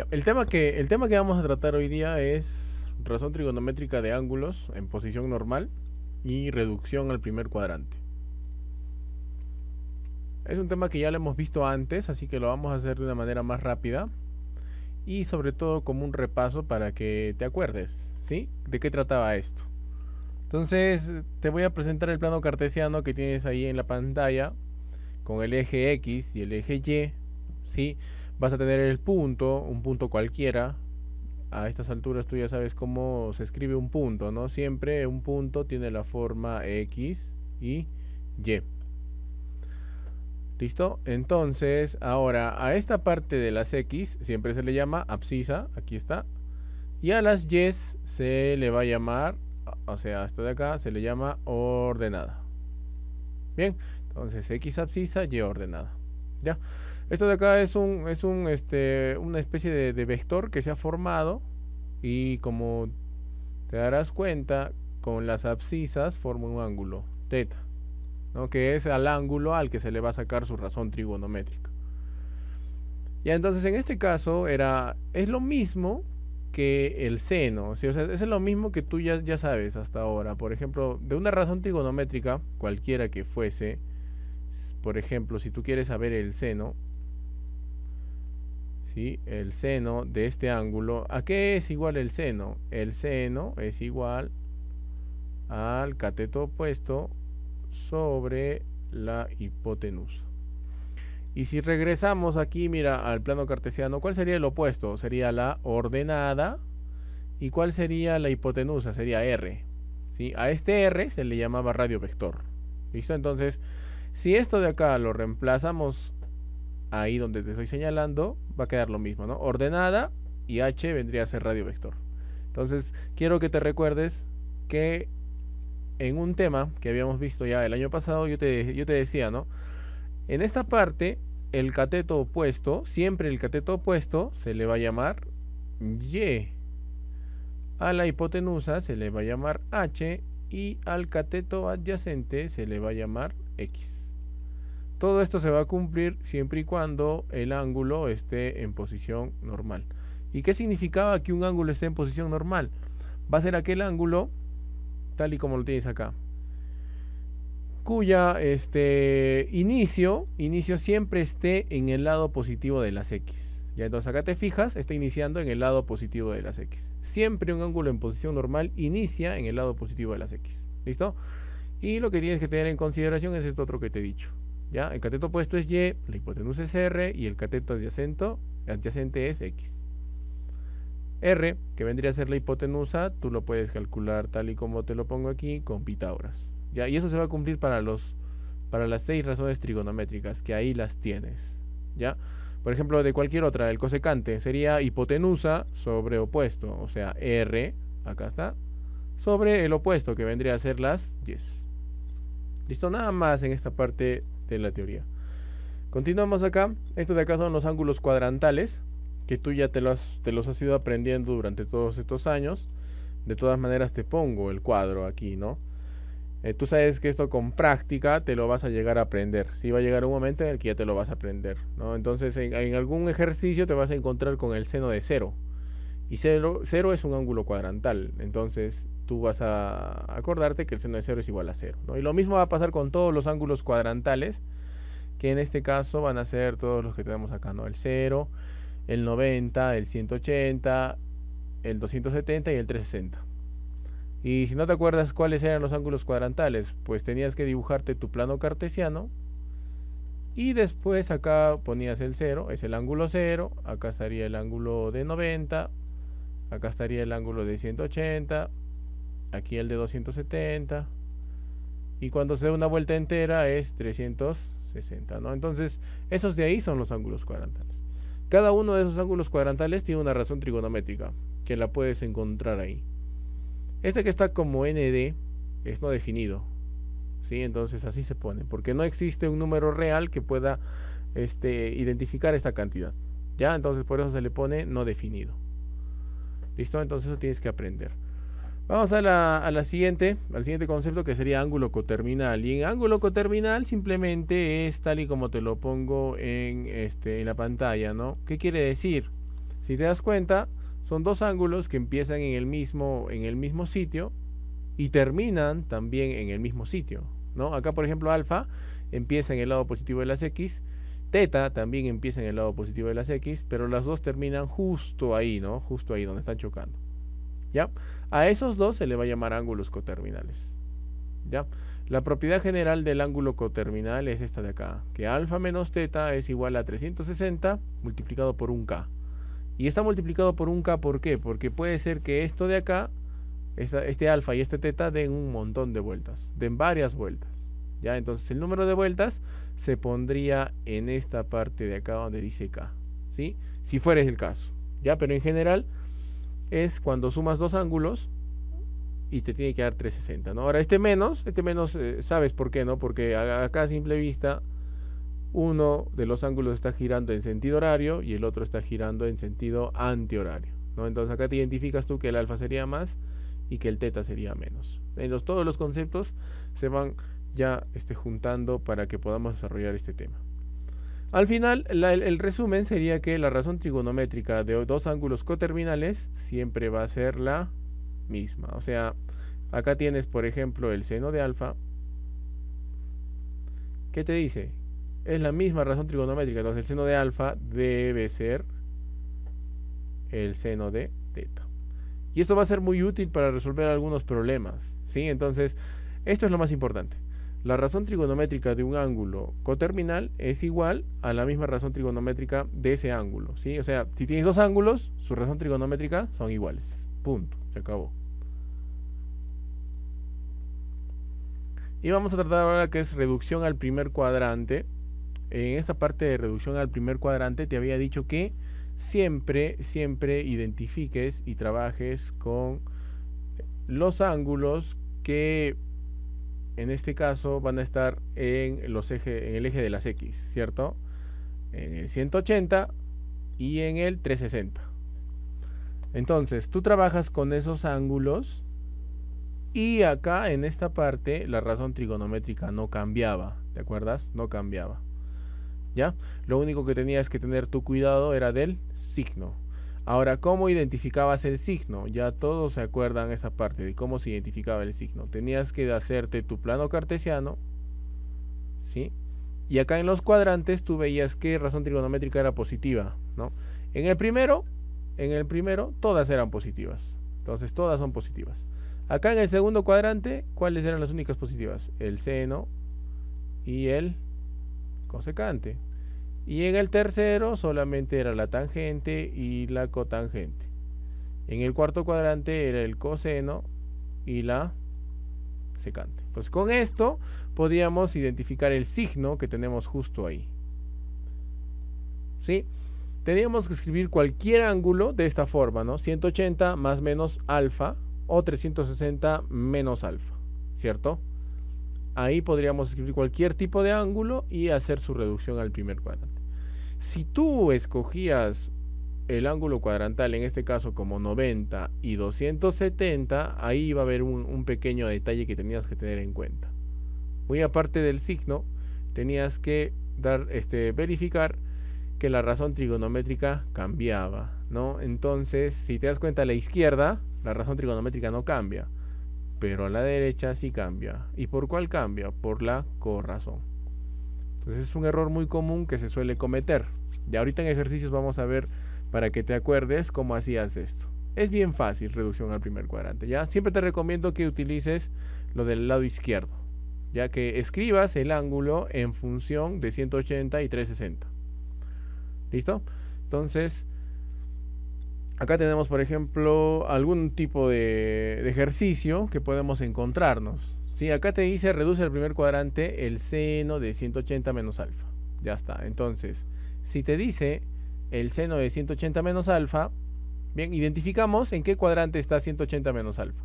Ya, el tema que vamos a tratar hoy día es razón trigonométrica de ángulos en posición normal y reducción al primer cuadrante. Es un tema que ya lo hemos visto antes, así que lo vamos a hacer de una manera más rápida y sobre todo como un repaso para que te acuerdes, ¿sí? ¿De qué trataba esto? Entonces, te voy a presentar el plano cartesiano que tienes ahí en la pantalla con el eje X y el eje Y, ¿sí? Vas a tener el punto, un punto cualquiera. A estas alturas tú ya sabes cómo se escribe un punto, ¿no? Siempre un punto tiene la forma X y Y. ¿Listo? Entonces, ahora a esta parte de las X siempre se le llama abscisa, aquí está. Y a las Y se le va a llamar, o sea, hasta de acá se le llama ordenada. Bien, entonces X abscisa, Y ordenada. ¿Ya? Esto de acá es una especie de vector que se ha formado y como te darás cuenta, con las abscisas forma un ángulo, θ, ¿no? Que es al ángulo al que se le va a sacar su razón trigonométrica. Ya, entonces en este caso es lo mismo que el seno, ¿sí? O sea, es lo mismo que tú ya sabes hasta ahora. Por ejemplo, de una razón trigonométrica, cualquiera que fuese, por ejemplo, si tú quieres saber el seno, ¿sí? El seno de este ángulo, ¿a qué es igual el seno? El seno es igual al cateto opuesto sobre la hipotenusa. Y si regresamos aquí, mira, al plano cartesiano, ¿cuál sería el opuesto? Sería la ordenada. ¿Y cuál sería la hipotenusa? Sería R, ¿sí? A este R se le llamaba radio vector. ¿Listo? Entonces, si esto de acá lo reemplazamos ahí donde te estoy señalando, va a quedar lo mismo, ¿no? Ordenada y H vendría a ser radio vector. Entonces, quiero que te recuerdes que en un tema que habíamos visto ya el año pasado, yo te decía, ¿no? En esta parte, el cateto opuesto, siempre el cateto opuesto se le va a llamar Y. A la hipotenusa se le va a llamar H y al cateto adyacente se le va a llamar X. Todo esto se va a cumplir siempre y cuando el ángulo esté en posición normal. ¿Y qué significaba que un ángulo esté en posición normal? Va a ser aquel ángulo, tal y como lo tienes acá, cuya inicio siempre esté en el lado positivo de las X. Ya, entonces acá te fijas, está iniciando en el lado positivo de las X. Siempre un ángulo en posición normal inicia en el lado positivo de las X. ¿Listo? Y lo que tienes que tener en consideración es esto otro que te he dicho. ¿Ya? El cateto opuesto es Y, la hipotenusa es R y el cateto adyacente es X. R, que vendría a ser la hipotenusa, tú lo puedes calcular tal y como te lo pongo aquí con Pitágoras. ¿Ya? Y eso se va a cumplir para las 6 razones trigonométricas, que ahí las tienes. ¿Ya? Por ejemplo, de cualquier otra, el cosecante sería hipotenusa sobre opuesto, o sea, R, acá está, sobre el opuesto, que vendría a ser las Y. Listo, nada más en esta parte de la teoría. Continuamos acá. Estos de acá son los ángulos cuadrantales, que tú ya te los has ido aprendiendo durante todos estos años. De todas maneras te pongo el cuadro aquí, ¿no? Tú sabes que esto con práctica te lo vas a llegar a aprender. Sí, va a llegar un momento en el que ya te lo vas a aprender, ¿no? Entonces en algún ejercicio te vas a encontrar con el seno de 0. Y 0 es un ángulo cuadrantal. Entonces tú vas a acordarte que el seno de 0 es igual a 0, ¿no? Y lo mismo va a pasar con todos los ángulos cuadrantales, que en este caso van a ser todos los que tenemos acá, ¿no? El 0, el 90, el 180, el 270 y el 360. Y si no te acuerdas cuáles eran los ángulos cuadrantales, pues tenías que dibujarte tu plano cartesiano y después acá ponías el 0, es el ángulo 0, acá estaría el ángulo de 90, acá estaría el ángulo de 180, aquí el de 270 y cuando se da una vuelta entera es 360, ¿no? Entonces esos de ahí son los ángulos cuadrantales. Cada uno de esos ángulos cuadrantales tiene una razón trigonométrica que la puedes encontrar ahí. Este que está como ND es no definido, ¿sí? Entonces así se pone, porque no existe un número real que pueda identificar esta cantidad, ¿ya? Entonces por eso se le pone no definido. ¿Listo? Entonces eso tienes que aprender. Vamos al siguiente concepto, que sería ángulo coterminal. Y en ángulo coterminal simplemente es tal y como te lo pongo en la pantalla, ¿no? ¿Qué quiere decir? Si te das cuenta, son dos ángulos que empiezan en el mismo sitio y terminan también en el mismo sitio, ¿no? Acá, por ejemplo, alfa empieza en el lado positivo de las X, teta también empieza en el lado positivo de las X, pero las dos terminan justo ahí, ¿no? Justo ahí donde están chocando, ¿ya? A esos dos se le va a llamar ángulos coterminales, ¿ya? La propiedad general del ángulo coterminal es esta de acá, que alfa menos teta es igual a 360 multiplicado por un K. Y está multiplicado por un K, ¿por qué? Porque puede ser que esto de acá, este alfa y este teta, den un montón de vueltas, den varias vueltas, ¿ya? Entonces el número de vueltas se pondría en esta parte de acá donde dice K, ¿sí? Si fuera el caso, ¿ya? Pero en general es cuando sumas dos ángulos y te tiene que dar 360, ¿no? Ahora este menos, ¿sabes por qué, no? Porque acá a simple vista uno de los ángulos está girando en sentido horario y el otro está girando en sentido antihorario, ¿no? Entonces acá te identificas tú que el alfa sería más y que el teta sería menos. Entonces todos los conceptos se van ya juntando para que podamos desarrollar este tema. Al final, el resumen sería que la razón trigonométrica de dos ángulos coterminales siempre va a ser la misma. O sea, acá tienes, por ejemplo, el seno de alfa. ¿Qué te dice? Es la misma razón trigonométrica. Entonces el seno de alfa debe ser el seno de teta. Y esto va a ser muy útil para resolver algunos problemas, ¿sí? Entonces, esto es lo más importante. La razón trigonométrica de un ángulo coterminal es igual a la misma razón trigonométrica de ese ángulo, ¿sí? O sea, si tienes dos ángulos, su razón trigonométrica son iguales. Punto. Se acabó. Y vamos a tratar ahora que es reducción al primer cuadrante. En esta parte de reducción al primer cuadrante te había dicho que siempre identifiques y trabajes con los ángulos que en este caso van a estar en el eje de las X, ¿cierto? En el 180 y en el 360. Entonces, tú trabajas con esos ángulos y acá en esta parte la razón trigonométrica no cambiaba, ¿te acuerdas? No cambiaba, ¿ya? Lo único que tenías que tener tu cuidado era del signo. Ahora, ¿cómo identificabas el signo? Ya todos se acuerdan esa parte de cómo se identificaba el signo. Tenías que hacerte tu plano cartesiano, ¿sí? Y acá en los cuadrantes tú veías qué razón trigonométrica era positiva, ¿no? En el primero, todas eran positivas. Entonces, todas son positivas. Acá en el segundo cuadrante, ¿cuáles eran las únicas positivas? El seno y el cosecante. Y en el tercero solamente era la tangente y la cotangente. En el cuarto cuadrante era el coseno y la secante. Pues con esto podíamos identificar el signo que tenemos justo ahí, ¿sí? Teníamos que escribir cualquier ángulo de esta forma, ¿no? 180 más menos alfa o 360 menos alfa, ¿cierto? Ahí podríamos escribir cualquier tipo de ángulo y hacer su reducción al primer cuadrante. Si tú escogías el ángulo cuadrantal, en este caso como 90 y 270, ahí va a haber un pequeño detalle que tenías que tener en cuenta. Muy aparte del signo, tenías que verificar que la razón trigonométrica cambiaba, ¿no? Entonces, si te das cuenta, a la izquierda la razón trigonométrica no cambia, pero a la derecha sí cambia. ¿Y por cuál cambia? Por la corrazón. Entonces es un error muy común que se suele cometer. Y ahorita en ejercicios vamos a ver para que te acuerdes cómo hacías esto. Es bien fácil, reducción al primer cuadrante, ¿ya? Siempre te recomiendo que utilices lo del lado izquierdo, ya que escribas el ángulo en función de 180 y 360. ¿Listo? Entonces, acá tenemos, por ejemplo, algún tipo de ejercicio que podemos encontrarnos. ¿Sí? Acá te dice, reduce al primer cuadrante el seno de 180 menos alfa. Ya está. Entonces, si te dice el seno de 180 menos alfa, bien, identificamos en qué cuadrante está 180 menos alfa.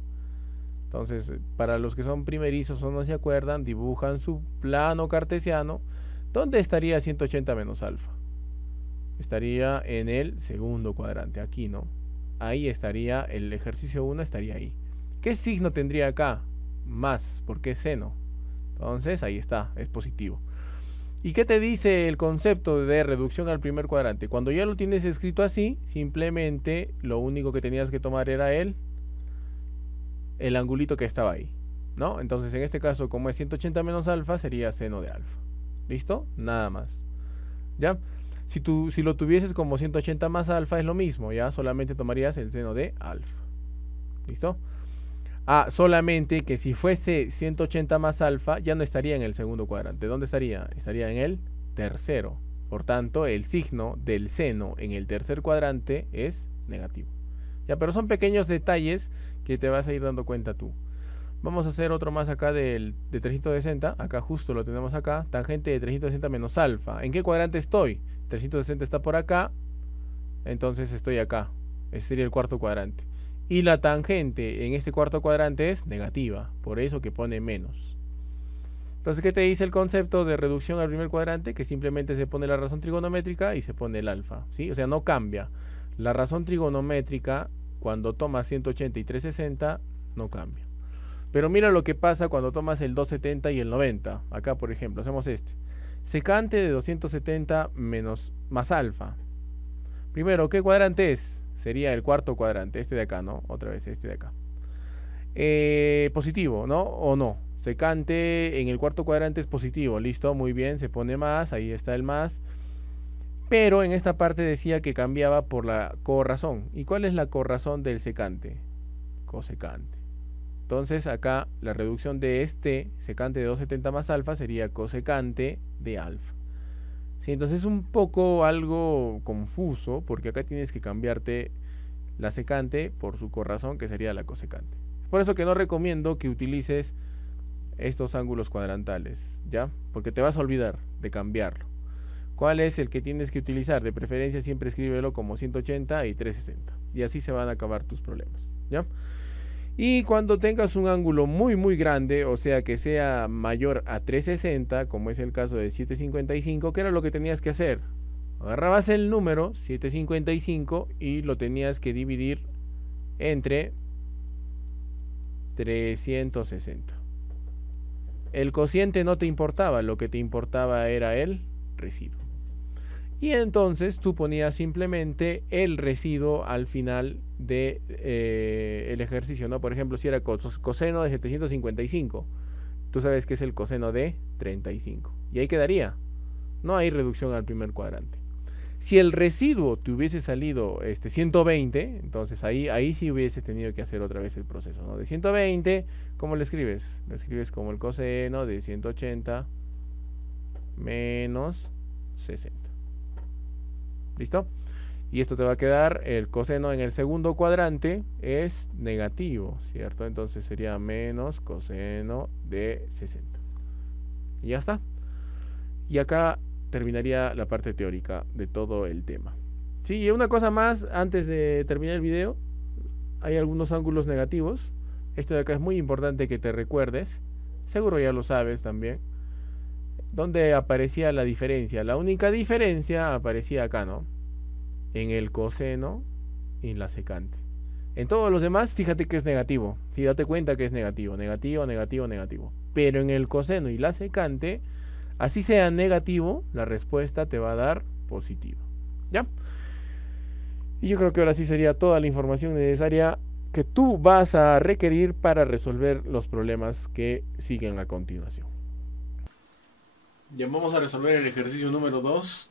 Entonces, para los que son primerizos o no se acuerdan, dibujan su plano cartesiano. ¿Dónde estaría 180 menos alfa? Estaría en el segundo cuadrante, aquí, ¿no? Ahí estaría, el ejercicio 1 estaría ahí. ¿Qué signo tendría acá? Más, porque es seno. Entonces, ahí está, es positivo. ¿Y qué te dice el concepto de reducción al primer cuadrante? Cuando ya lo tienes escrito así, simplemente lo único que tenías que tomar era el angulito que estaba ahí, ¿no? Entonces en este caso, como es 180 menos alfa, sería seno de alfa. ¿Listo? Nada más. ¿Ya? Si lo tuvieses como 180 más alfa, es lo mismo, ¿ya? Solamente tomarías el seno de alfa. ¿Listo? Ah, solamente que si fuese 180 más alfa, ya no estaría en el segundo cuadrante. ¿Dónde estaría? Estaría en el tercero. Por tanto, el signo del seno en el tercer cuadrante es negativo. Ya, pero son pequeños detalles que te vas a ir dando cuenta tú. Vamos a hacer otro más acá de 360. Acá justo lo tenemos acá. Tangente de 360 menos alfa. ¿En qué cuadrante estoy? 360 está por acá. Entonces estoy acá. Ese sería el cuarto cuadrante. Y la tangente en este cuarto cuadrante es negativa. Por eso que pone menos. Entonces, ¿qué te dice el concepto de reducción al primer cuadrante? Que simplemente se pone la razón trigonométrica y se pone el alfa, ¿sí? O sea, no cambia. La razón trigonométrica, cuando tomas 180 y 360, no cambia. Pero mira lo que pasa cuando tomas el 270 y el 90. Acá, por ejemplo, hacemos este. Secante de 270 más alfa. Primero, ¿qué cuadrante es? Sería el cuarto cuadrante, este de acá, ¿no? Otra vez, este de acá. Positivo, ¿no? ¿O no? Secante en el cuarto cuadrante es positivo, listo, muy bien, se pone más, ahí está el más. Pero en esta parte decía que cambiaba por la corrazón. ¿Y cuál es la corrazón del secante? Cosecante. Entonces acá la reducción de este secante de 270 más alfa sería cosecante de alfa. Sí, entonces es un poco algo confuso porque acá tienes que cambiarte la secante por su corrazón, que sería la cosecante. Por eso que no recomiendo que utilices estos ángulos cuadrantales, ¿ya? Porque te vas a olvidar de cambiarlo. ¿Cuál es el que tienes que utilizar? De preferencia siempre escríbelo como 180 y 360. Y así se van a acabar tus problemas, ¿ya? Y cuando tengas un ángulo muy grande, o sea que sea mayor a 360, como es el caso de 755, ¿qué era lo que tenías que hacer? Agarrabas el número 755 y lo tenías que dividir entre 360. El cociente no te importaba, lo que te importaba era el residuo. Y entonces tú ponías simplemente el residuo al final de el ejercicio, ¿no? Por ejemplo, si era coseno de 755, tú sabes que es el coseno de 35. Y ahí quedaría. No hay reducción al primer cuadrante. Si el residuo te hubiese salido 120, entonces ahí sí hubiese tenido que hacer otra vez el proceso, ¿no? De 120, ¿cómo lo escribes? Lo escribes como el coseno de 180 menos 60. ¿Listo? Y esto te va a quedar, el coseno en el segundo cuadrante es negativo, ¿cierto? Entonces sería menos coseno de 60. Y ya está. Y acá terminaría la parte teórica de todo el tema. Sí, y una cosa más antes de terminar el video. Hay algunos ángulos negativos. Esto de acá es muy importante que te recuerdes. Seguro ya lo sabes también. ¿Dónde aparecía la diferencia? La única diferencia aparecía acá, ¿no? En el coseno y en la secante. En todos los demás, fíjate que es negativo. Sí, date cuenta que es negativo. Negativo, negativo, negativo. Pero en el coseno y la secante, así sea negativo, la respuesta te va a dar positiva. ¿Ya? Y yo creo que ahora sí sería toda la información necesaria que tú vas a requerir para resolver los problemas que siguen a continuación. Ya vamos a resolver el ejercicio número 2.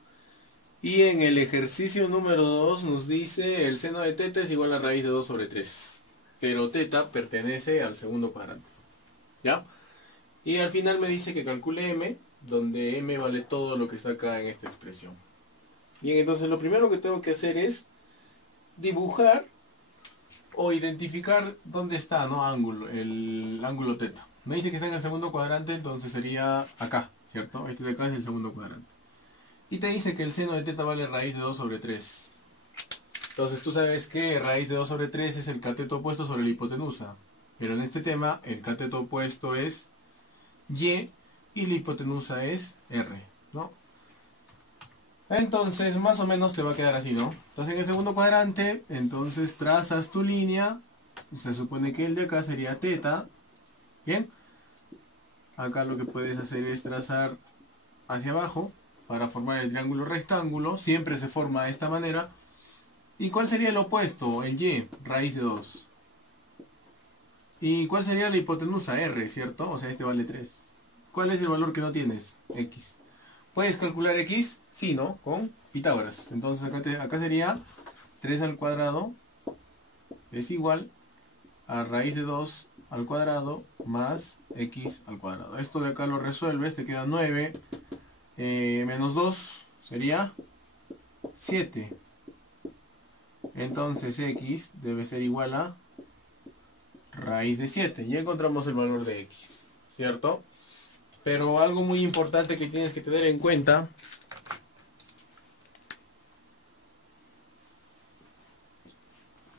Y en el ejercicio número 2 nos dice el seno de teta es igual a raíz de 2 sobre 3. Pero teta pertenece al segundo cuadrante. ¿Ya? Y al final me dice que calcule m, donde m vale todo lo que está acá en esta expresión. Bien, entonces lo primero que tengo que hacer es dibujar o identificar dónde está, ¿no? El ángulo teta. Me dice que está en el segundo cuadrante, entonces sería acá, ¿cierto? Este de acá es el segundo cuadrante. Y te dice que el seno de teta vale raíz de 2 sobre 3. Entonces tú sabes que raíz de 2 sobre 3 es el cateto opuesto sobre la hipotenusa. Pero en este tema el cateto opuesto es y la hipotenusa es r, ¿no? Entonces más o menos te va a quedar así, ¿no? Entonces en el segundo cuadrante, entonces trazas tu línea. Se supone que el de acá sería teta. Bien. Acá lo que puedes hacer es trazar hacia abajo para formar el triángulo rectángulo. Siempre se forma de esta manera. ¿Y cuál sería el opuesto? El y, raíz de 2. ¿Y cuál sería la hipotenusa? R, ¿cierto? O sea, este vale 3. ¿Cuál es el valor que no tienes? X. ¿Puedes calcular X? Sí, ¿no? Con Pitágoras. Entonces acá sería 3 al cuadrado es igual a raíz de 2 al cuadrado más X al cuadrado. Esto de acá lo resuelves, te queda 9 menos 2 sería 7. Entonces X debe ser igual a raíz de 7. Ya encontramos el valor de X, ¿cierto? Pero algo muy importante que tienes que tener en cuenta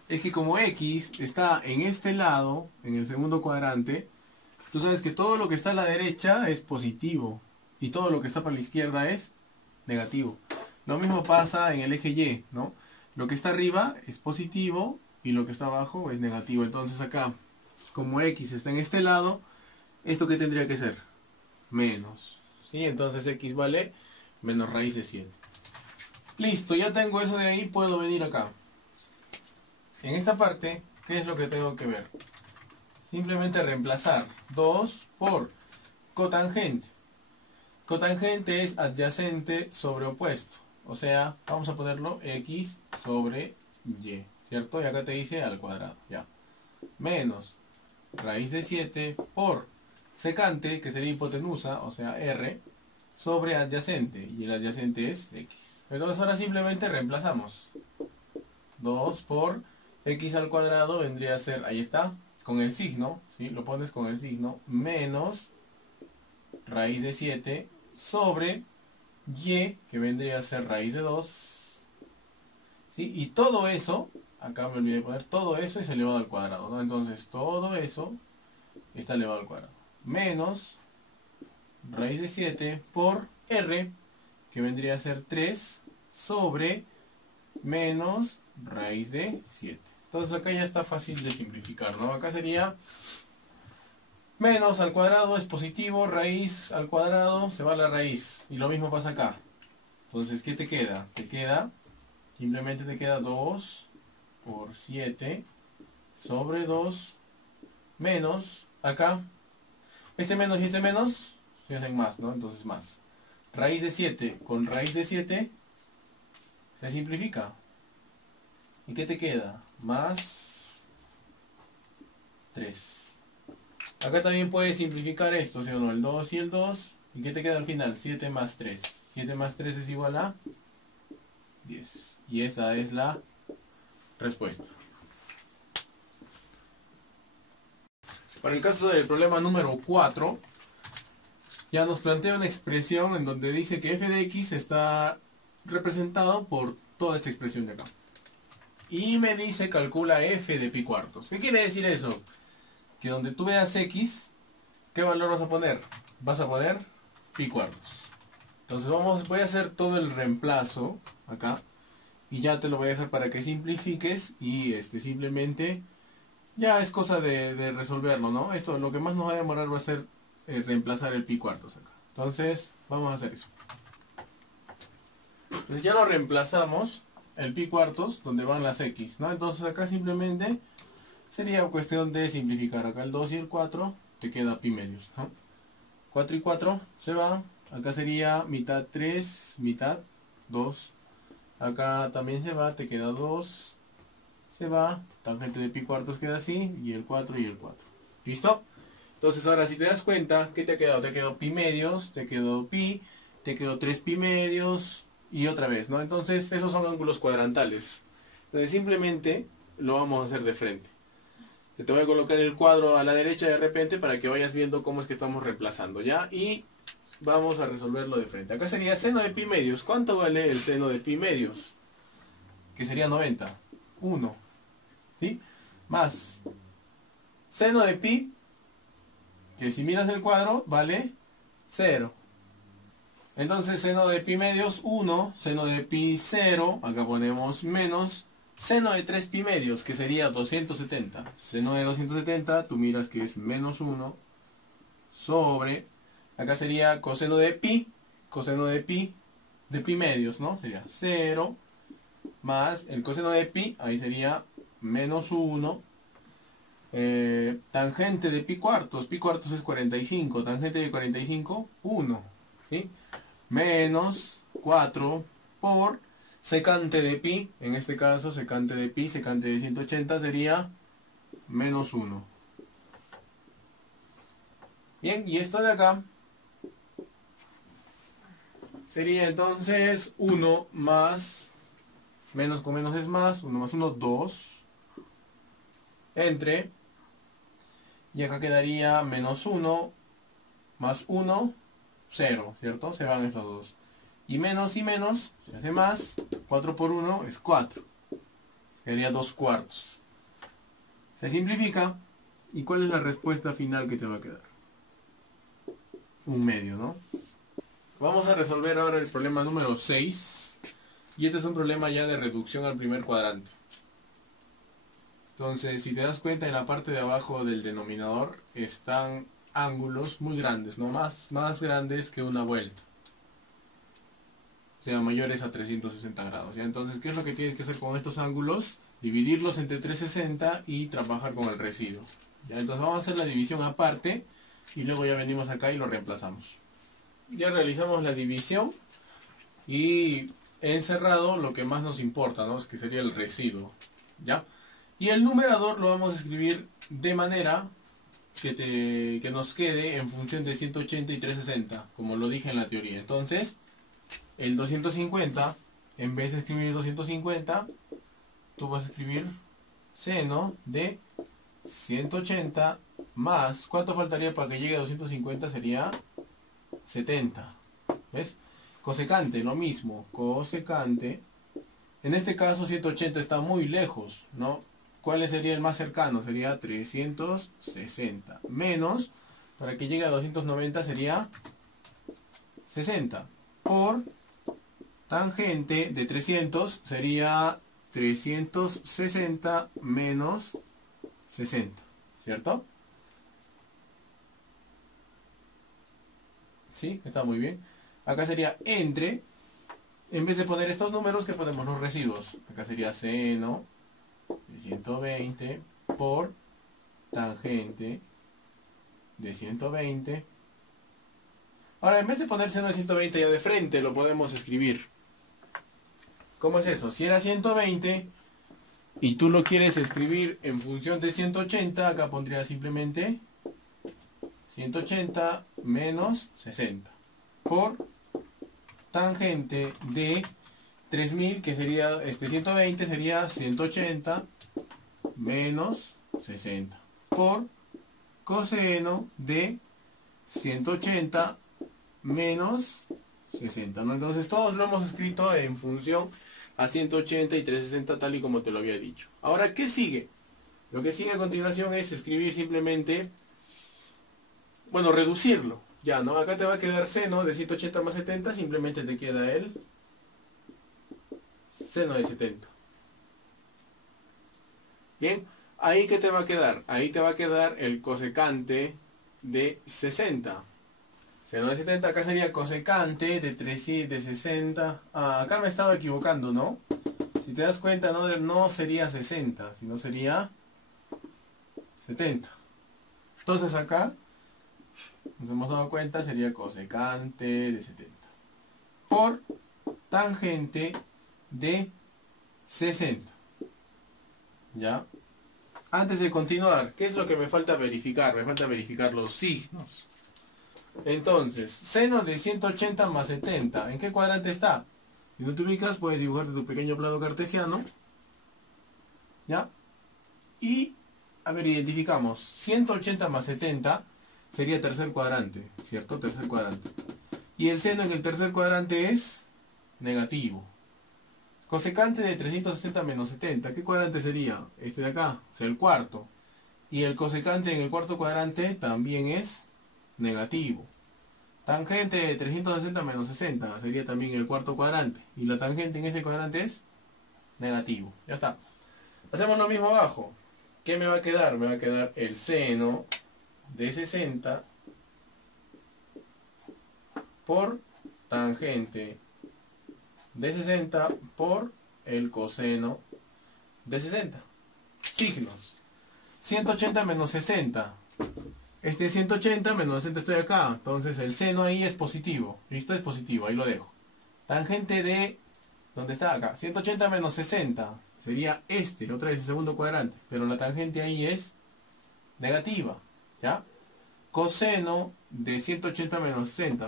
es que como X está en este lado, en el segundo cuadrante, tú sabes que todo lo que está a la derecha es positivo y todo lo que está para la izquierda es negativo. Lo mismo pasa en el eje Y, ¿no? Lo que está arriba es positivo y lo que está abajo es negativo. Entonces acá, como X está en este lado, ¿esto qué tendría que ser? Menos. ¿Sí? Entonces X vale menos raíz de 7. Listo, ya tengo eso de ahí, puedo venir acá. En esta parte, ¿qué es lo que tengo que ver? Simplemente reemplazar 2 por cotangente. Cotangente es adyacente sobre opuesto. O sea, vamos a ponerlo X sobre Y, ¿cierto? Y acá te dice al cuadrado, ya. Menos raíz de 7 por secante, que sería hipotenusa, o sea, R, sobre adyacente. Y el adyacente es X. Entonces ahora simplemente reemplazamos. 2 por X al cuadrado vendría a ser, ahí está, con el signo, ¿sí? Lo pones con el signo, menos raíz de 7 sobre Y, que vendría a ser raíz de 2, ¿sí? Y todo eso, acá me olvidé de poner, todo eso es elevado al cuadrado, ¿no? Entonces todo eso está elevado al cuadrado. Menos raíz de 7 por R, que vendría a ser 3 sobre menos raíz de 7. Entonces acá ya está fácil de simplificar, ¿no? Acá sería menos al cuadrado es positivo, raíz al cuadrado se va a la raíz. Y lo mismo pasa acá. Entonces, ¿qué te queda? Simplemente te queda 2 por 7 sobre 2 menos, acá, este menos y este menos se hacen más, ¿no? Entonces más. Raíz de 7 con raíz de 7 se simplifica. ¿Y qué te queda? Más 3. Acá también puedes simplificar esto, ¿sí o no? El 2 y el 2. ¿Y qué te queda al final? 7 más 3. 7 más 3 es igual a 10. Y esa es la respuesta. Para el caso del problema número 4, ya nos plantea una expresión en donde dice que f de x está representado por toda esta expresión de acá. Y me dice calcula f de pi cuartos. ¿Qué quiere decir eso? Que donde tú veas x, ¿qué valor vas a poner? Vas a poner pi cuartos. Entonces voy a hacer todo el reemplazo acá. Y ya te lo voy a dejar para que simplifiques. Y simplemente ya es cosa de resolverlo, ¿no? Esto lo que más nos va a demorar va a ser reemplazar el pi cuartos acá. Entonces vamos a hacer eso. Entonces ya lo reemplazamos. El pi cuartos, donde van las x, ¿no? Entonces acá simplemente sería cuestión de simplificar. Acá el 2 y el 4 te queda pi medios, ¿no? 4 y 4 se va. Acá sería mitad 3, mitad 2. Acá también se va, te queda 2. Se va, tangente de pi cuartos queda así. Y el 4 y el 4. ¿Listo? Entonces ahora si te das cuenta, ¿qué te ha quedado? Te quedó pi medios, te quedó pi, te quedó 3 pi medios. Y otra vez, ¿no? Entonces, esos son ángulos cuadrantales. Entonces, simplemente lo vamos a hacer de frente. Te voy a colocar el cuadro a la derecha de repente para que vayas viendo cómo es que estamos reemplazando, ¿ya? Y vamos a resolverlo de frente. Acá sería seno de pi medios. ¿Cuánto vale el seno de pi medios? Que sería 90. 1. ¿Sí? Más seno de pi, que si miras el cuadro, vale 0. Entonces seno de pi medios 1, seno de pi 0, acá ponemos menos, seno de 3 pi medios, que sería 270. Seno de 270, tú miras que es menos 1, sobre, acá sería coseno de pi, coseno de pi medios, ¿no? Sería 0 más el coseno de pi, ahí sería menos 1. Tangente de pi cuartos es 45, tangente de 45, 1. ¿Sí? Menos 4 por secante de pi, en este caso secante de pi, secante de 180 sería menos 1. Bien, y esto de acá sería entonces 1 más, menos con menos es más, 1 más 1, 2, entre, y acá quedaría menos 1 más 1, 0, ¿cierto? Se van estos dos. Y menos, se hace más, 4 por 1 es 4. Quedaría 2 cuartos. Se simplifica, ¿y cuál es la respuesta final que te va a quedar? 1/2, ¿no? Vamos a resolver ahora el problema número 6. Y este es un problema ya de reducción al primer cuadrante. Entonces, si te das cuenta, en la parte de abajo del denominador están ángulos muy grandes, ¿no? Más grandes que una vuelta. O sea, mayores a 360 grados. ¿Ya? Entonces, ¿qué es lo que tienes que hacer con estos ángulos? Dividirlos entre 360 y trabajar con el residuo. ¿Ya? Entonces vamos a hacer la división aparte y luego ya venimos acá y lo reemplazamos. Ya realizamos la división y he encerrado lo que más nos importa, ¿no? Que sería el residuo. ¿Ya? Y el numerador lo vamos a escribir de manera que nos quede en función de 180 y 360, como lo dije en la teoría. Entonces, el 250, en vez de escribir 250, tú vas a escribir seno de 180 más, ¿cuánto faltaría para que llegue a 250? Sería 70. ¿Ves? Cosecante, lo mismo. Cosecante. En este caso 180 está muy lejos, ¿no? ¿Cuál sería el más cercano? Sería 360. Menos, para que llegue a 290 sería 60. Por tangente de 300 sería 360 menos 60. ¿Cierto? ¿Sí? Está muy bien. Acá sería entre, en vez de poner estos números, que ponemos los residuos. Acá sería seno de 120 por tangente de 120. Ahora, en vez de poner seno de 120 ya de frente, lo podemos escribir. ¿Cómo es eso? Si era 120 y tú lo quieres escribir en función de 180, acá pondría simplemente 180 menos 60 por tangente de 3000, que sería 120, sería 180 menos 60 por coseno de 180 menos 60, ¿no? Entonces todos lo hemos escrito en función a 180 y 360 tal y como te lo había dicho. Ahora, ¿qué sigue? Lo que sigue a continuación es escribir simplemente, bueno, reducirlo. Ya, ¿no? Acá te va a quedar seno de 180 más 70, simplemente te queda el seno de 70. Bien, ¿ahí qué te va a quedar? Ahí te va a quedar el cosecante de 60. Seno de 70, acá sería cosecante de 60. Ah, acá me estaba equivocando, ¿no? Si te das cuenta, no sería 60, sino sería 70. Entonces acá, nos hemos dado cuenta, sería cosecante de 70 por tangente de 60. ¿Ya? Antes de continuar, ¿qué es lo que me falta verificar? Me falta verificar los signos. Entonces, seno de 180 más 70, ¿en qué cuadrante está? Si no te ubicas, puedes dibujarte tu pequeño plano cartesiano. ¿Ya? Y, a ver, identificamos. 180 más 70 sería tercer cuadrante, ¿cierto? Tercer cuadrante. Y el seno en el tercer cuadrante es negativo. Cosecante de 360 menos 70, ¿qué cuadrante sería? Este de acá, o sea, el cuarto. Y el cosecante en el cuarto cuadrante también es negativo. Tangente de 360 menos 60 sería también el cuarto cuadrante. Y la tangente en ese cuadrante es negativo. Ya está. Hacemos lo mismo abajo. ¿Qué me va a quedar? Me va a quedar el seno de 60 por tangente de 60 por el coseno de 60. Signos. 180 menos 60. Este 180 menos 60 estoy acá. Entonces el seno ahí es positivo. ¿Listo? Es positivo. Ahí lo dejo. Tangente de... ¿dónde está? Acá. 180 menos 60. Sería este. Otra vez el segundo cuadrante. Pero la tangente ahí es negativa. ¿Ya? Coseno de 180 menos 60.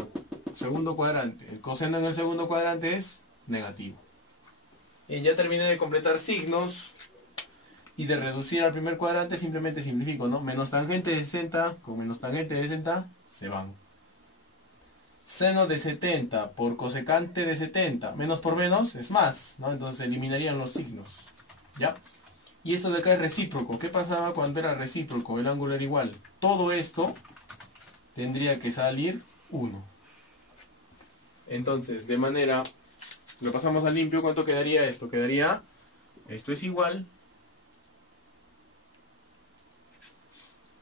Segundo cuadrante. El coseno en el segundo cuadrante es negativo. Y ya terminé de completar signos. Y de reducir al primer cuadrante simplemente simplifico, ¿no? Menos tangente de 60 con menos tangente de 60 se van. Seno de 70 por cosecante de 70. Menos por menos es más, ¿no? Entonces eliminarían los signos. ¿Ya? Y esto de acá es recíproco. ¿Qué pasaba cuando era recíproco? El ángulo era igual. Todo esto tendría que salir 1. Entonces, de manera... lo pasamos a limpio. ¿Cuánto quedaría esto? Quedaría... esto es igual...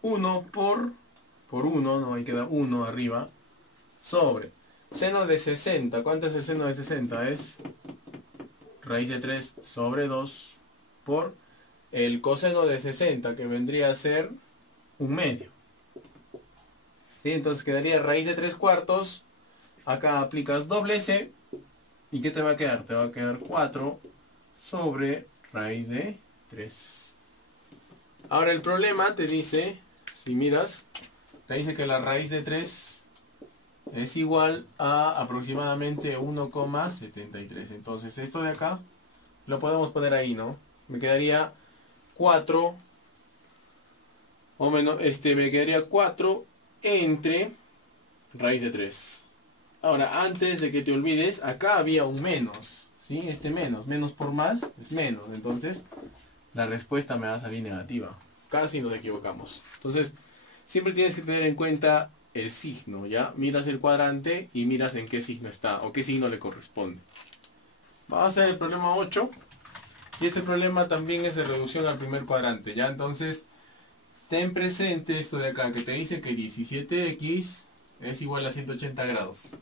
1 por 1, no, ahí queda 1 arriba, sobre seno de 60. ¿Cuánto es el seno de 60? Es raíz de 3 sobre 2 por el coseno de 60, que vendría a ser 1/2. ¿Sí? Entonces quedaría raíz de 3/4. Acá aplicas doble C. ¿Y qué te va a quedar? Te va a quedar 4 sobre raíz de 3. Ahora el problema te dice... si miras, te dice que la raíz de 3 es igual a aproximadamente 1,73. Entonces esto de acá lo podemos poner ahí, ¿no? Me quedaría 4, o menos, me quedaría 4 entre raíz de 3. Ahora, antes de que te olvides, acá había un menos, ¿sí? Menos por más es menos. Entonces, la respuesta me va a salir negativa. Casi nos equivocamos. Entonces, siempre tienes que tener en cuenta el signo, ¿ya? Miras el cuadrante y miras en qué signo está o qué signo le corresponde. Vamos a hacer el problema 8. Y este problema también es de reducción al primer cuadrante, ¿ya? Entonces, ten presente esto de acá, que te dice que 17x es igual a 180 grados.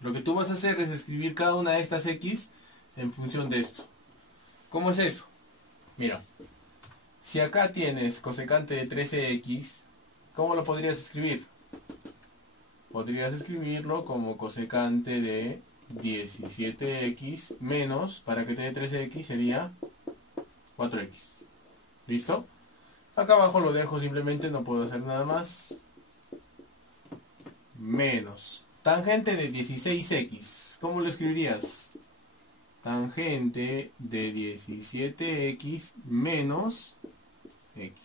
Lo que tú vas a hacer es escribir cada una de estas x en función de esto. ¿Cómo es eso? Mira. Si acá tienes cosecante de 13x, ¿cómo lo podrías escribir? Podrías escribirlo como cosecante de 17x menos, para que te dé 13x sería 4x. ¿Listo? Acá abajo lo dejo simplemente, no puedo hacer nada más. Menos. Tangente de 16x. ¿Cómo lo escribirías? Tangente de 17x menos x.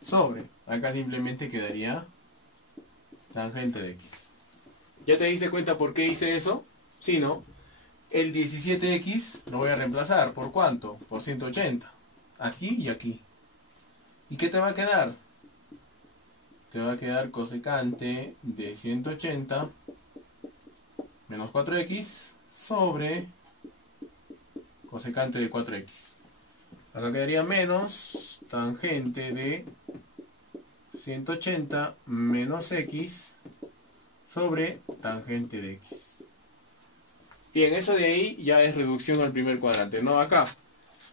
Sobre. Acá simplemente quedaría tangente de x. ¿Ya te diste cuenta por qué hice eso? Si no, el 17x lo voy a reemplazar. ¿Por cuánto? Por 180. Aquí y aquí. ¿Y qué te va a quedar? Te va a quedar cosecante de 180 menos 4x sobre cosecante de 4x. Acá quedaría menos tangente de 180 menos x sobre tangente de x. Bien, eso de ahí ya es reducción al primer cuadrante. No, acá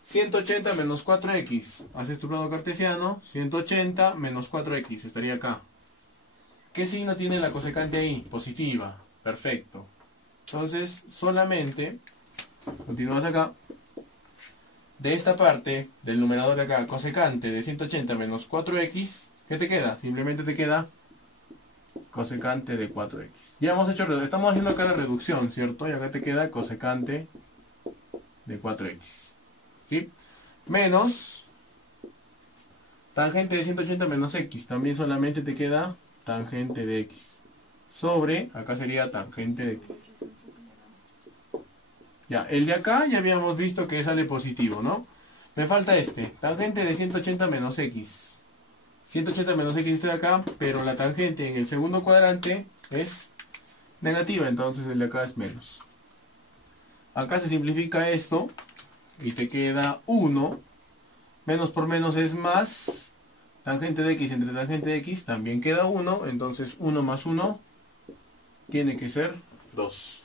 180 menos 4x. Haces tu plano cartesiano. 180 menos 4x. Estaría acá. ¿Qué signo tiene la cosecante ahí? Positiva. Perfecto. Entonces, solamente, continúas acá. De esta parte, del numerador de acá, cosecante de 180 menos 4x, ¿qué te queda? Simplemente te queda cosecante de 4x. Ya hemos hecho, estamos haciendo acá la reducción, ¿cierto? Y acá te queda cosecante de 4x. ¿Sí? Menos tangente de 180 menos x. También solamente te queda tangente de x. Sobre, acá sería tangente de x. Ya, el de acá ya habíamos visto que sale positivo, ¿no? Me falta este, tangente de 180 menos x. 180 menos x estoy acá, pero la tangente en el segundo cuadrante es negativa, entonces el de acá es menos. Acá se simplifica esto y te queda 1. Menos por menos es más. Tangente de x entre tangente de x también queda 1, entonces 1 más 1 tiene que ser 2.